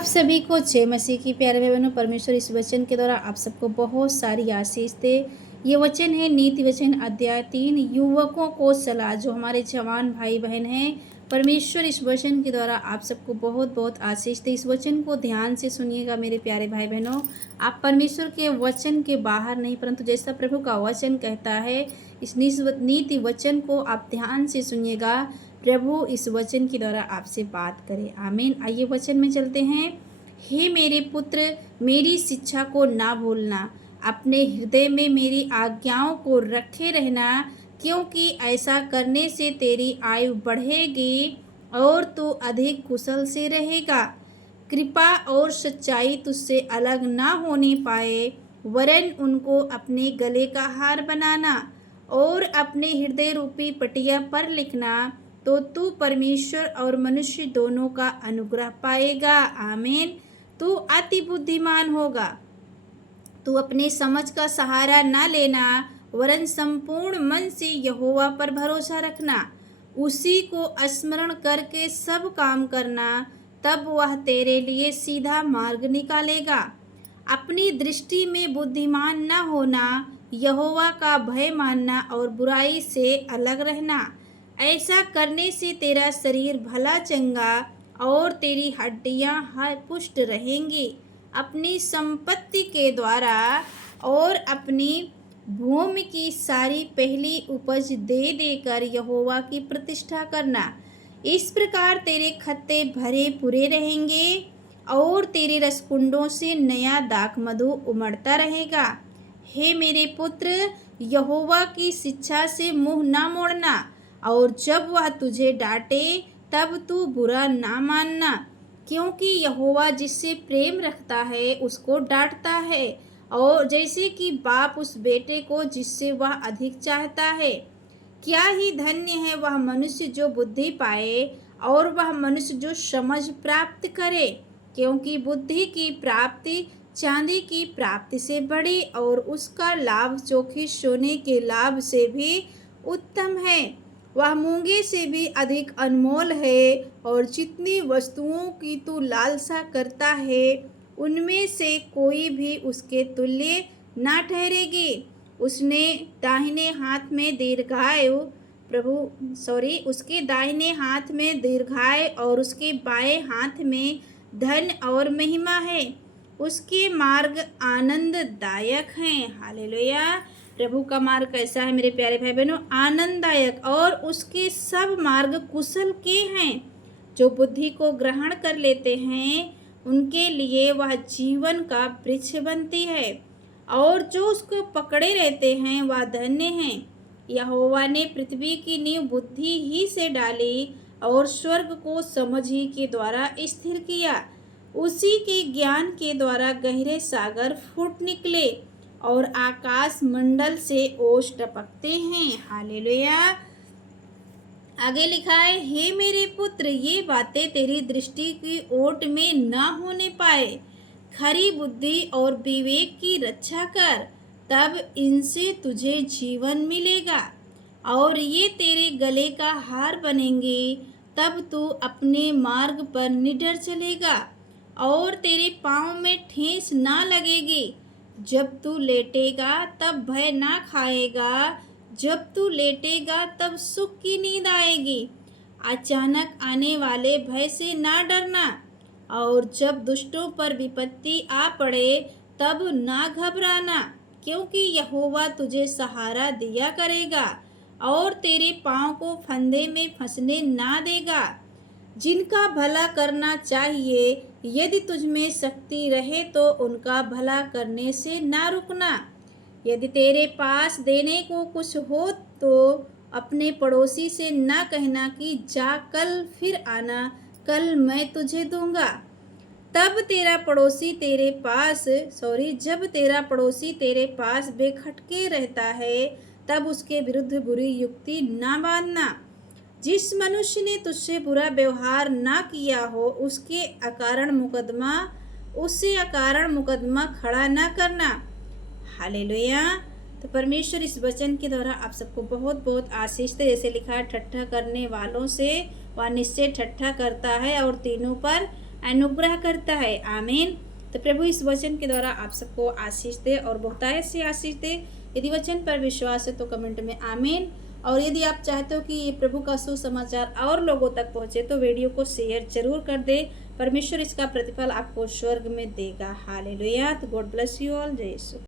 आप सभी को जय मसीह की प्यारे भाई बहनों। परमेश्वर इस वचन के द्वारा आप सबको बहुत सारी आशीष दे। ये वचन है नीति वचन अध्याय 3 युवकों को सलाह। जो हमारे जवान भाई बहन हैं, परमेश्वर इस वचन के द्वारा आप सबको बहुत बहुत आशीष दे। इस वचन को ध्यान से सुनिएगा मेरे प्यारे भाई बहनों। आप परमेश्वर के वचन के बाहर नहीं, परंतु जैसा प्रभु का वचन कहता है इस नीति वचन को आप ध्यान से सुनिएगा। प्रभु इस वचन के द्वारा आपसे बात करे। आमीन। आइए वचन में चलते हैं। हे मेरे पुत्र, मेरी शिक्षा को ना भूलना, अपने हृदय में मेरी आज्ञाओं को रखे रहना, क्योंकि ऐसा करने से तेरी आयु बढ़ेगी और तू अधिक कुशल से रहेगा। कृपा और सच्चाई तुझसे अलग ना होने पाए, वरन उनको अपने गले का हार बनाना और अपने हृदय रूपी पटिया पर लिखना, तो तू परमेश्वर और मनुष्य दोनों का अनुग्रह पाएगा। आमीन। तू अति बुद्धिमान होगा। तू अपने समझ का सहारा ना लेना, वरन संपूर्ण मन से यहोवा पर भरोसा रखना। उसी को स्मरण करके सब काम करना, तब वह तेरे लिए सीधा मार्ग निकालेगा। अपनी दृष्टि में बुद्धिमान न होना, यहोवा का भय मानना और बुराई से अलग रहना। ऐसा करने से तेरा शरीर भला चंगा और तेरी हड्डियां पुष्ट रहेंगी। अपनी संपत्ति के द्वारा और अपनी भूमि की सारी पहली उपज दे देकर यहोवा की प्रतिष्ठा करना। इस प्रकार तेरे खत्ते भरे पूरे रहेंगे और तेरे रसकुंडों से नया दाख मधु उमड़ता रहेगा। हे मेरे पुत्र, यहोवा की शिक्षा से मुंह ना मोड़ना, और जब वह तुझे डांटे तब तू बुरा ना मानना, क्योंकि यहोवा जिससे प्रेम रखता है उसको डांटता है, और जैसे कि बाप उस बेटे को जिससे वह अधिक चाहता है। क्या ही धन्य है वह मनुष्य जो बुद्धि पाए और वह मनुष्य जो समझ प्राप्त करे, क्योंकि बुद्धि की प्राप्ति चांदी की प्राप्ति से बड़ी और उसका लाभ चोखे सोने के लाभ से भी उत्तम है। वह मूंगे से भी अधिक अनमोल है, और जितनी वस्तुओं की तू लालसा करता है उनमें से कोई भी उसके तुल्य ना ठहरेगी। उसके दाहिने हाथ में दीर्घायु और उसके बाएं हाथ में धन और महिमा है। उसके मार्ग आनंददायक हैं। हालेलुया। प्रभु का मार्ग कैसा है मेरे प्यारे भाई बहनों? आनंददायक। और उसके सब मार्ग कुशल के हैं। जो बुद्धि को ग्रहण कर लेते हैं उनके लिए वह जीवन का वृक्ष बनती है, और जो उसको पकड़े रहते हैं वह धन्य हैं। यहोवा ने पृथ्वी की नींव बुद्धि ही से डाली और स्वर्ग को समझ ही के द्वारा स्थिर किया। उसी के ज्ञान के द्वारा गहरे सागर फूट निकले और आकाश मंडल से ओस टपकते हैं। हालेलुया। आगे लिखा है, हे मेरे पुत्र, ये बातें तेरी दृष्टि की ओट में ना होने पाए। खरी बुद्धि और विवेक की रक्षा कर, तब इनसे तुझे जीवन मिलेगा और ये तेरे गले का हार बनेंगे। तब तू अपने मार्ग पर निडर चलेगा और तेरे पाँव में ठेस ना लगेगी। जब तू लेटेगा तब भय ना खाएगा, जब तू लेटेगा तब सुख की नींद आएगी। अचानक आने वाले भय से ना डरना, और जब दुष्टों पर विपत्ति आ पड़े तब ना घबराना, क्योंकि यहोवा तुझे सहारा दिया करेगा और तेरे पाँव को फंदे में फंसने ना देगा। जिनका भला करना चाहिए, यदि तुझमें शक्ति रहे तो उनका भला करने से ना रुकना। यदि तेरे पास देने को कुछ हो तो अपने पड़ोसी से ना कहना कि जा कल फिर आना, कल मैं तुझे दूंगा। जब तेरा पड़ोसी तेरे पास बेखटके रहता है, तब उसके विरुद्ध बुरी युक्ति ना बांधना। जिस मनुष्य ने तुझसे बुरा व्यवहार ना किया हो उससे अकारण मुकदमा खड़ा ना करना। हालेलुया। तो परमेश्वर इस वचन के द्वारा आप सबको बहुत बहुत आशीष दे। जैसे लिखा है, ठट्ठा करने वालों से वह निश्चय ठट्ठा करता है और तीनों पर अनुग्रह करता है। आमीन। तो प्रभु इस वचन के द्वारा आप सबको आशीष दे और बहुतायत से आशीष दे। यदि वचन पर विश्वास है तो कमेंट में आमीन। और यदि आप चाहते हो कि ये प्रभु का सुसमाचार और लोगों तक पहुंचे तो वीडियो को शेयर जरूर कर दे। परमेश्वर इसका प्रतिफल आपको स्वर्ग में देगा। हालेलुया। तो गॉड ब्लेस यू ऑल। जय यीशु।